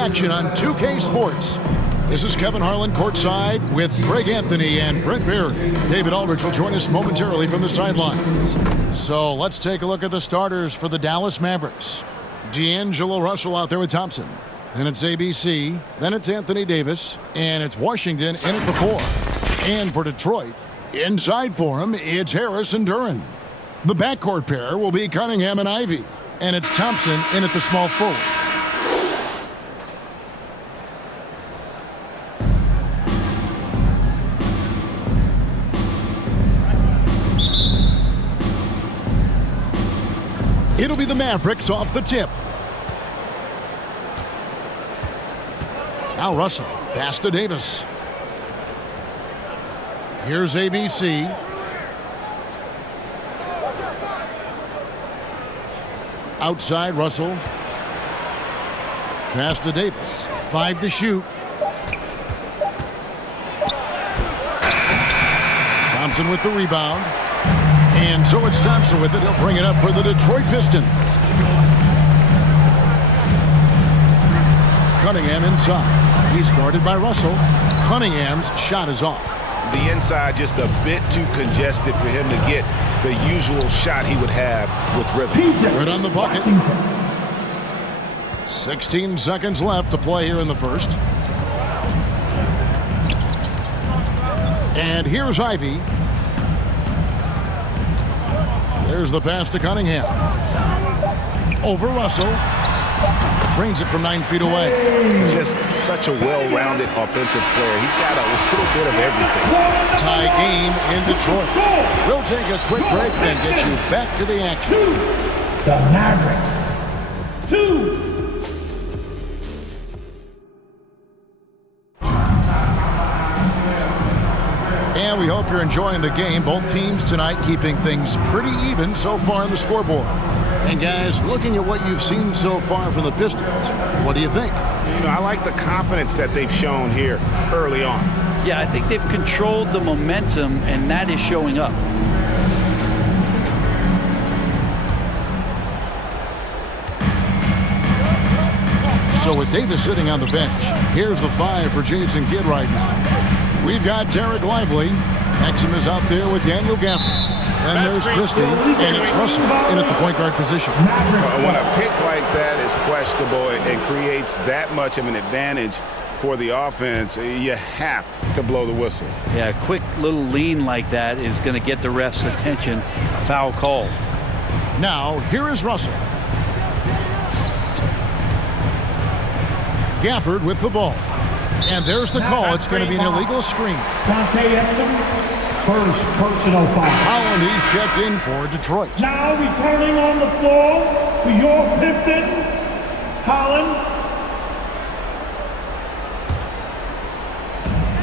action on 2K Sports. This is Kevin Harlan courtside with Greg Anthony and Brent Barry. David Aldridge will join us momentarily from the sidelines. So let's take a look at the starters for the Dallas Mavericks. D'Angelo Russell out there with Thompson. Then it's ABC. Then it's Anthony Davis. And it's Washington in at the 4. And for Detroit, inside for him, it's Harris and Duran. The backcourt pair will be Cunningham and Ivy. And it's Thompson in at the small forward. It'll be the Mavericks off the tip. Now Russell, pass to Davis. Here's ABC. Outside Russell. Pass to Davis. 5 to shoot. Thompson with the rebound. And so it's Thompson with it. He'll bring it up for the Detroit Pistons. Cunningham inside. He's guarded by Russell. Cunningham's shot is off. The inside just a bit too congested for him to get the usual shot he would have with rhythm. Good on the bucket. 16 seconds left to play here in the first. And here's Ivy. There's the pass to Cunningham. Over Russell. Trains it from 9 feet away. Just such a well-rounded offensive player. He's got a little bit of everything. Tie game in Detroit. We'll take a quick break, then get you back to the action. The Mavericks. 2. And we hope you're enjoying the game. Both teams tonight keeping things pretty even so far on the scoreboard. And guys, looking at what you've seen so far from the Pistons, what do you think? You know, I like the confidence that they've shown here early on. Yeah, I think they've controlled the momentum, and that is showing up. So with Davis sitting on the bench, here's the 5 for Jason Kidd right now. We've got Derek Lively. Exum is out there with Daniel Gafford. And there's Christie, and it's Russell in at the point guard position. When a pick like that is questionable and creates that much of an advantage for the offense, you have to blow the whistle. Yeah, a quick little lean like that is going to get the ref's attention. A foul call. Now, here is Russell. Gafford with the ball. And there's the call. It's going to be an illegal screen. First personal foul. Holland, he's checked in for Detroit. Now returning on the floor for your Pistons, Holland.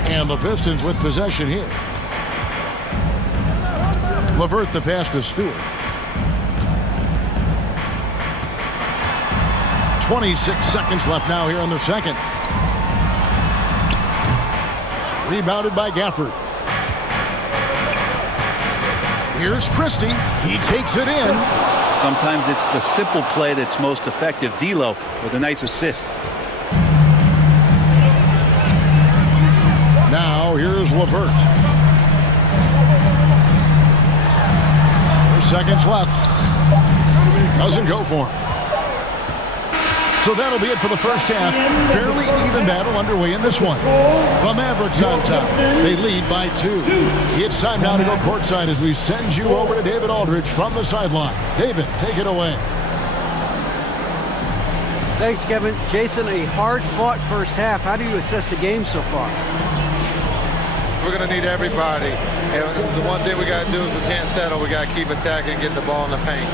And the Pistons with possession here. LeVert the pass to Stewart. 26 seconds left now here in the second. Rebounded by Gafford. Here's Christie. He takes it in. Sometimes it's the simple play that's most effective. D'Lo with a nice assist. Now here's LeVert. 4 seconds left. Doesn't go for him. So that'll be it for the first half. Fairly even battle underway in this one. The Mavericks on top. They lead by 2. It's time now to go courtside as we send you over to David Aldridge from the sideline. David, take it away. Thanks, Kevin. Jason, a hard-fought first half. How do you assess the game so far? We're going to need everybody. And the one thing we got to do is we can't settle. We got to keep attacking and get the ball in the paint.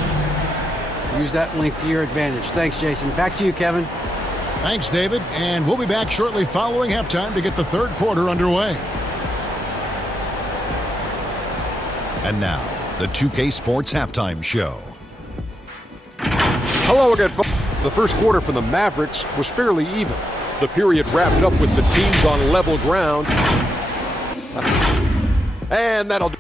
Use that length to your advantage. Thanks, Jason. Back to you, Kevin. Thanks, David. And we'll be back shortly following halftime to get the third quarter underway. And now, the 2K Sports Halftime Show. Hello again, folks. The first quarter for the Mavericks was fairly even. The period wrapped up with the teams on level ground. And that'll do.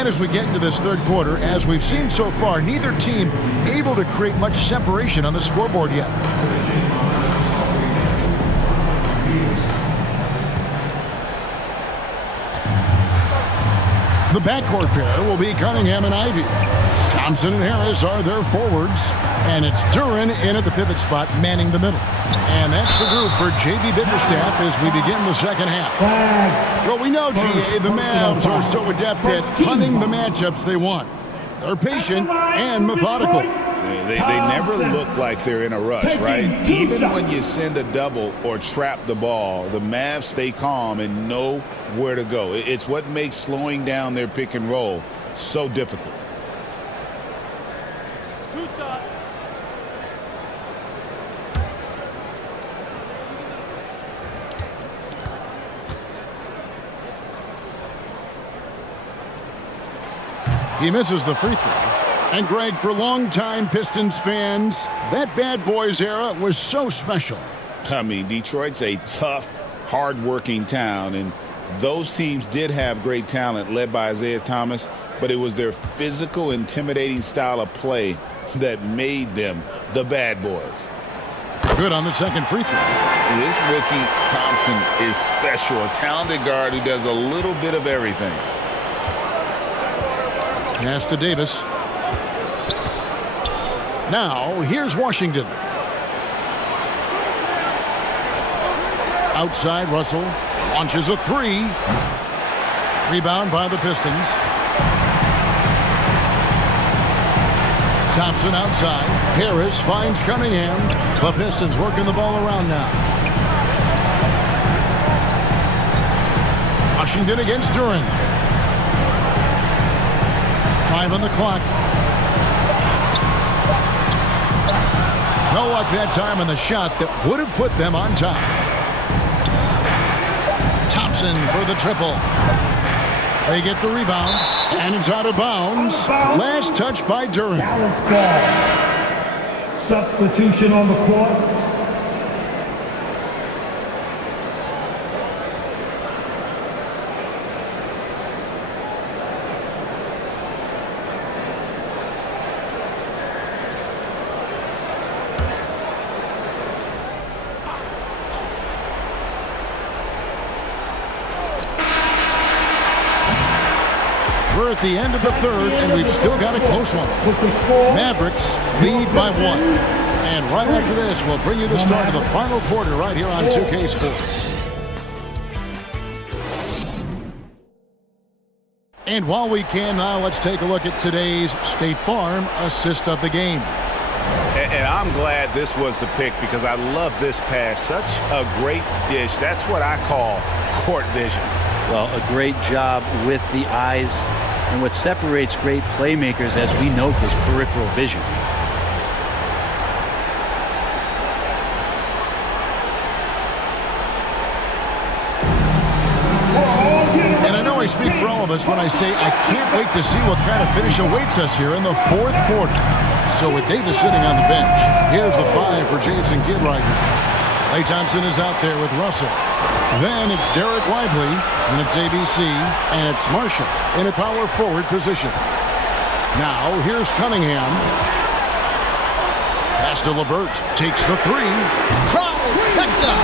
And as we get into this third quarter, as we've seen so far, neither team able to create much separation on the scoreboard yet. The backcourt pair will be Cunningham and Ivy. Thompson and Harris are their forwards. And it's Duren in at the pivot spot, manning the middle. And that's the group for J.B. Bickerstaff as we begin the second half. Well, we know, G.A., the Mavs are so adept at punting the matchups they want. They're patient and methodical. They never look like they're in a rush, right? Even when you send a double or trap the ball, the Mavs stay calm and know where to go. It's what makes slowing down their pick and roll so difficult. He misses the free throw. And Greg, for longtime Pistons fans, that bad boys era was so special. I mean, Detroit's a tough, hard-working town, and those teams did have great talent led by Isaiah Thomas, but it was their physical, intimidating style of play that made them the bad boys. Good on the second free throw. This rookie Thompson is special, a talented guard who does a little bit of everything. Pass to Davis. Now, here's Washington. Outside, Russell launches a three. Rebound by the Pistons. Thompson outside. Harris finds Cunningham. The Pistons working the ball around now. Washington against Duren. 5 on the clock. No luck that time on the shot that would have put them on top. Thompson for the triple. They get the rebound, and it's out of bounds. Last touch by Duren. Dallas ball. Substitution on the court. We're at the end of the third, and we've still got a close one. Mavericks lead by 1. And right after this, we'll bring you the start of the final quarter right here on 2K Sports. And while we can now, let's take a look at today's State Farm assist of the game. And I'm glad this was the pick because I love this pass. Such a great dish. That's what I call court vision. Well, a great job with the eyes. And what separates great playmakers, as we note, is peripheral vision. And I know I speak for all of us when I say I can't wait to see what kind of finish awaits us here in the fourth quarter. So with Davis sitting on the bench, here's the 5 for Jason Kidd right now. Klay Thompson is out there with Russell. Then it's Derek Lively, and it's ABC, and it's Marshall in a power forward position. Now, here's Cunningham. Pass to LeVert. Takes the 3. Trifecta!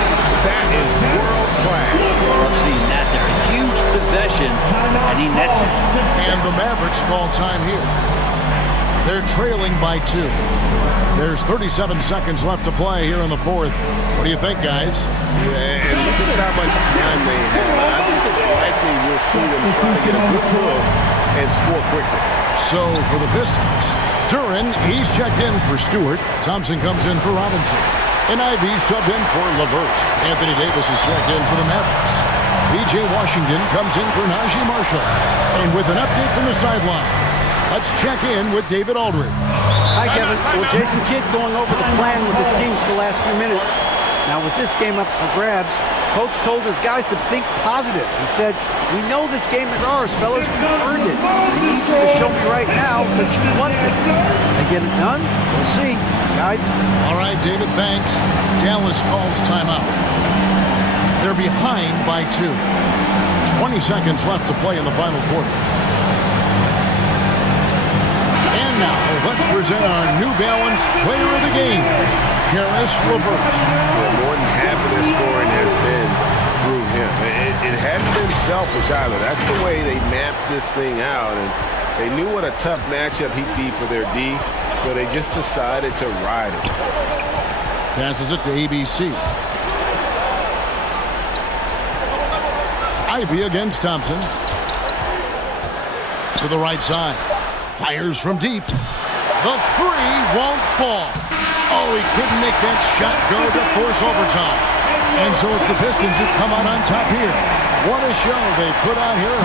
That is world class. I've seen that there. A huge possession, and he nets it. And the Mavericks call time here. They're trailing by 2. There's 37 seconds left to play here in the fourth. What do you think, guys? And look at how much time they have. I think it's likely we'll see them try to get a good look and score quickly. So for the Pistons, Duren, he's checked in for Stewart. Thompson comes in for Robinson. And Ivy subbed in for LeVert. Anthony Davis is checked in for the Mavericks. V.J. Washington comes in for Najee Marshall. And with an update from the sideline, let's check in with David Aldridge. Hi, Kevin. Well, Jason Kidd going over the plan with his team for the last few minutes. Now, with this game up for grabs, Coach told his guys to think positive. He said, "We know this game is ours, fellas. We've earned it. I need you to show me right now that you want this." They get it done? We'll see, guys. All right, David, thanks. Dallas calls timeout. They're behind by 2. 20 seconds left to play in the final quarter. And now, let's present our New Balance Player of the Game, Karis LeVert. Yeah, more than half of their scoring has been through him. It hadn't been selfish either. That's the way they mapped this thing out, and they knew what a tough matchup he'd be for their D, so they just decided to ride it. Passes it to ABC. Ivy against Thompson. To the right side. Fires from deep. The three won't fall. Oh, he couldn't make that shot go to force overtime. And so it's the Pistons who come out on top here. What a show they put on here.